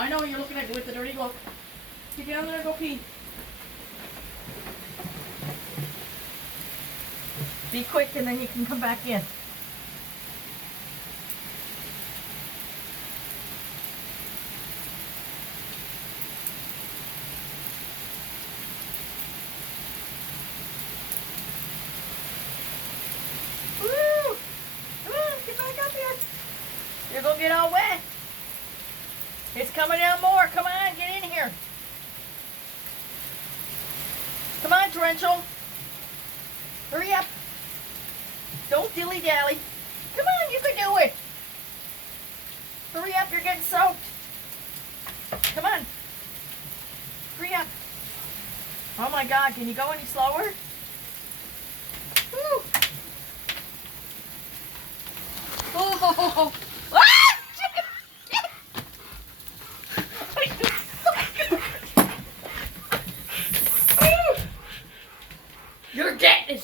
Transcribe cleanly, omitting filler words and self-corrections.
I know you're looking at me with the dirty look. Get down there and go pee. Be quick and then you can come back in. Woo! Come on, get back up here. You're gonna get all wet. It's coming down more. Come on, get in here. Come on, Torrential. Hurry up. Don't dilly-dally. Come on, you can do it. Hurry up, you're getting soaked. Come on. Hurry up. Oh my God, can you go any slower? Woo. Oh. You're getting it.